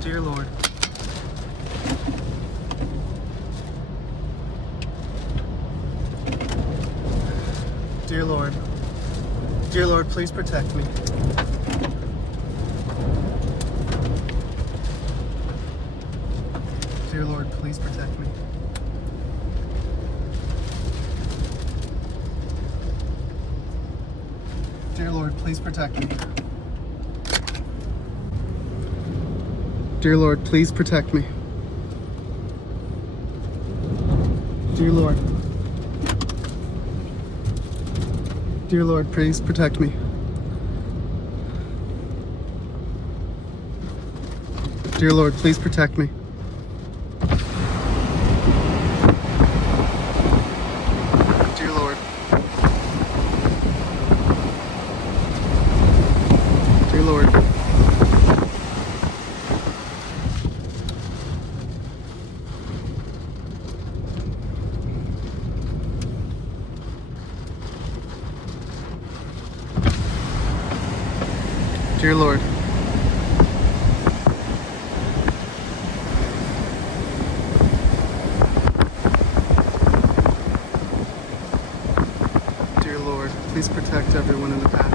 Dear Lord. Dear Lord. Dear Lord, please protect me. Dear Lord, please protect me. Dear Lord, please protect me. Dear Lord, please protect me. Dear Lord. Dear Lord, please protect me. Dear Lord, please protect me. Dear Lord. Dear Lord. Dear Lord. Dear Lord, please protect everyone in the path.